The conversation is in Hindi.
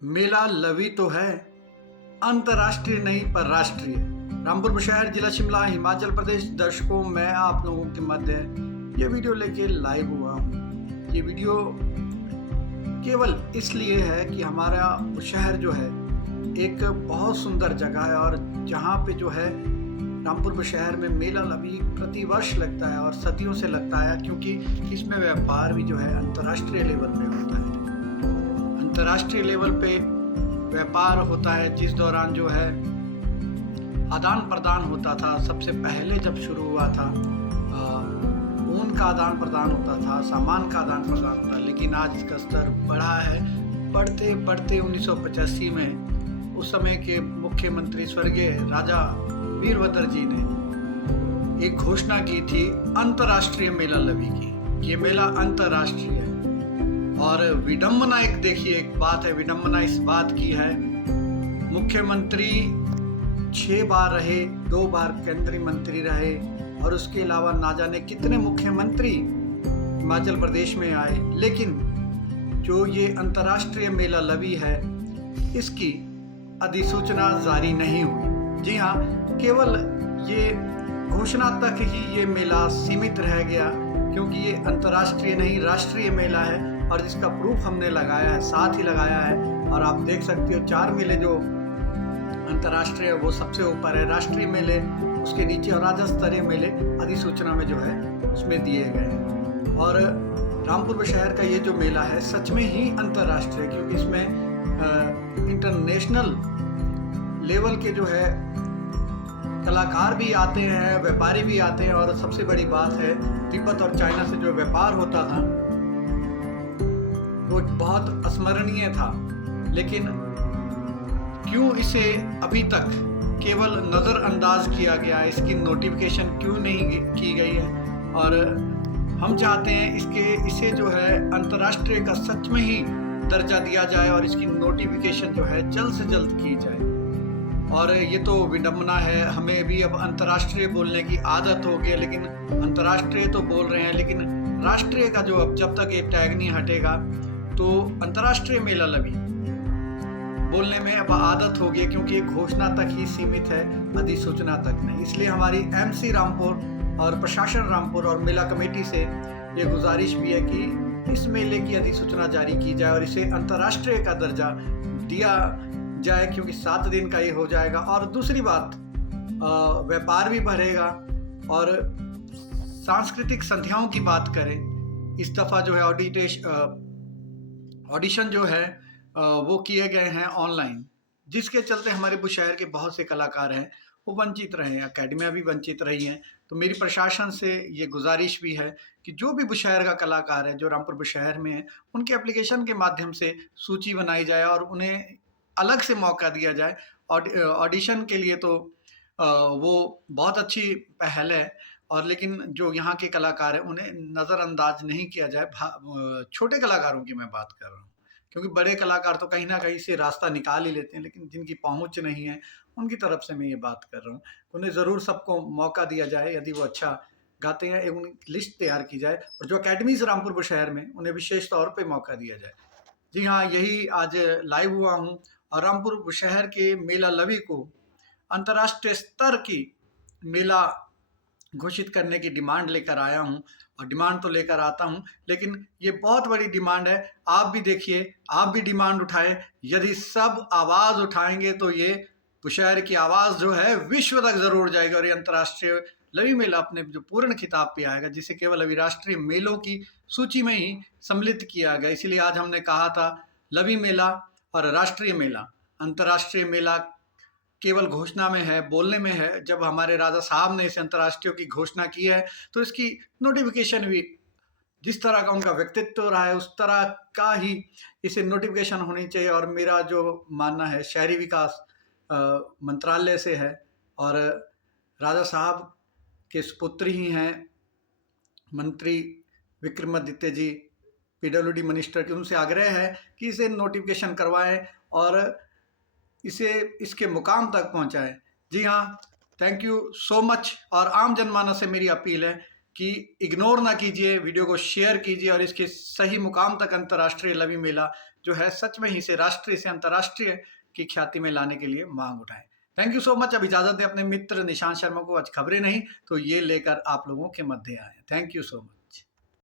मेला लवी तो है, अंतर्राष्ट्रीय नहीं पर राष्ट्रीय। रामपुर बुशहर, जिला शिमला, हिमाचल प्रदेश। दर्शकों, मैं आप लोगों के मध्य ये वीडियो लेके लाइव हुआ हूँ। ये वीडियो केवल इसलिए है कि हमारा बुशहर जो है एक बहुत सुंदर जगह है, और जहाँ पे जो है रामपुर बुशहर में मेला लवी प्रतिवर्ष लगता है और सदियों से लगता है, क्योंकि इसमें व्यापार भी जो है अंतर्राष्ट्रीय लेवल पे होता है। अंतर्राष्ट्रीय लेवल पे व्यापार होता है, जिस दौरान जो है आदान प्रदान होता था। सबसे पहले जब शुरू हुआ था ऊन का आदान प्रदान होता था, सामान का आदान प्रदान होता, लेकिन आज इसका स्तर बढ़ा है। बढ़ते बढ़ते 1985 में उस समय के मुख्यमंत्री स्वर्गीय राजा वीरभद्र जी ने एक घोषणा की थी अंतर्राष्ट्रीय मेला लवी की। ये मेला अंतर्राष्ट्रीय है। और विडंबना, एक देखिए, एक बात है, विडंबना इस बात की है, मुख्यमंत्री 6 बार रहे, 2 बार केंद्रीय मंत्री रहे, और उसके अलावा ना जाने कितने मुख्यमंत्री हिमाचल प्रदेश में आए, लेकिन जो ये अंतर्राष्ट्रीय मेला लवी है इसकी अधिसूचना जारी नहीं हुई। जी हाँ, केवल ये घोषणा तक ही ये मेला सीमित रह गया, क्योंकि ये अंतर्राष्ट्रीय नहीं राष्ट्रीय मेला है, और जिसका प्रूफ हमने लगाया है, साथ ही लगाया है। और आप देख सकते हो 4 मेले जो अंतर्राष्ट्रीय वो सबसे ऊपर है, राष्ट्रीय मेले उसके नीचे, और राज्य स्तरीय मेले अधिसूचना में जो है उसमें दिए गए हैं। और रामपुर बुशहर का ये जो मेला है सच में ही अंतर्राष्ट्रीय, क्योंकि इसमें इंटरनेशनल लेवल के जो है कलाकार भी आते हैं, व्यापारी भी आते हैं। और सबसे बड़ी बात है, तिब्बत और चाइना से जो व्यापार होता था वो बहुत अस्मरणीय था, लेकिन क्यों इसे अभी तक केवल नज़रअंदाज किया गया, इसकी नोटिफिकेशन क्यों नहीं की गई है। और हम चाहते हैं इसे जो है अंतर्राष्ट्रीय का सच में ही दर्जा दिया जाए, और इसकी नोटिफिकेशन जो है जल्द से जल्द की जाए। और ये तो विडंबना है, हमें भी अब अंतर्राष्ट्रीय बोलने की आदत हो गई, लेकिन अंतर्राष्ट्रीय तो बोल रहे हैं, लेकिन राष्ट्रीय का जो अब जब तक ये टैग नहीं हटेगा तो अंतर्राष्ट्रीय मेला लवी बोलने में अब आदत हो गई, क्योंकि ये घोषणा तक ही सीमित है, अधिसूचना तक नहीं। इसलिए हमारी एमसी रामपुर और प्रशासन रामपुर और मेला कमेटी से ये गुजारिश भी है कि इस मेले की अधिसूचना जारी की जाए और इसे अंतर्राष्ट्रीय का दर्जा दिया जाए, क्योंकि 7 दिन का ये हो जाएगा। और दूसरी बात, व्यापार भी बढ़ेगा। और सांस्कृतिक संध्याओं की बात करें, इस दफ़ा जो है ऑडिशन जो है वो किए गए हैं ऑनलाइन, जिसके चलते हमारे बुशहर के बहुत से कलाकार हैं वो वंचित रहे हैं, अकेडमियाँ भी वंचित रही हैं। तो मेरी प्रशासन से ये गुजारिश भी है कि जो भी बुशहर का कलाकार है जो रामपुर बुशहर में है, उनके एप्लीकेशन के माध्यम से सूची बनाई जाए और उन्हें अलग से मौका दिया जाए। ऑडिशन के लिए तो वो बहुत अच्छी पहल है, और लेकिन जो यहाँ के कलाकार हैं उन्हें नज़रअंदाज नहीं किया जाए। छोटे कलाकारों की मैं बात कर रहा हूँ, क्योंकि बड़े कलाकार तो कहीं ना कहीं से रास्ता निकाल ही लेते हैं, लेकिन जिनकी पहुँच नहीं है उनकी तरफ से मैं ये बात कर रहा हूँ। उन्हें ज़रूर सबको मौका दिया जाए, यदि वो अच्छा गाते हैं उनकी लिस्ट तैयार की जाए, और जो अकेडमीज़ रामपुर बुशहर में उन्हें विशेष तौर पे मौका दिया जाए। जी हाँ, यही आज लाइव हुआ हूँ, और रामपुर बुशहर के मेला लवी को अंतर्राष्ट्रीय स्तर की मेला घोषित करने की डिमांड लेकर आया हूँ। और डिमांड तो लेकर आता हूँ, लेकिन ये बहुत बड़ी डिमांड है। आप भी देखिए, आप भी डिमांड उठाएं। यदि सब आवाज़ उठाएंगे तो ये बुशहर की आवाज़ जो है विश्व तक ज़रूर जाएगी, और ये अंतर्राष्ट्रीय लवी मेला अपने जो पूर्ण खिताब पे आएगा, जिसे केवल अभी राष्ट्रीय मेलों की सूची में ही सम्मिलित किया गया। इसीलिए आज हमने कहा था लवी मेला और राष्ट्रीय मेला। अंतर्राष्ट्रीय मेला केवल घोषणा में है, बोलने में है। जब हमारे राजा साहब ने इसे अंतर्राष्ट्रीय की घोषणा की है तो इसकी नोटिफिकेशन भी, जिस तरह का उनका व्यक्तित्व रहा है उस तरह का ही इसे नोटिफिकेशन होनी चाहिए। और मेरा जो मानना है शहरी विकास मंत्रालय से है, और राजा साहब के सुपुत्र ही हैं मंत्री विक्रमादित्य जी, पीडब्ल्यूडी मिनिस्टर, की उनसे आग्रह है कि इसे नोटिफिकेशन करवाएं और इसे इसके मुकाम तक पहुंचाएं। जी हाँ, थैंक यू सो मच। और आम जनमानस से मेरी अपील है कि इग्नोर ना कीजिए, वीडियो को शेयर कीजिए और इसके सही मुकाम तक अंतर्राष्ट्रीय लवी मेला जो है सच में ही इसे राष्ट्रीय से अंतर्राष्ट्रीय की ख्याति में लाने के लिए मांग उठाएं। Thank you so much. अब इजाजत दें अपने मित्र निशांत शर्मा को। आज खबरें नहीं तो ये लेकर आप लोगों के मध्य आए। Thank you so much.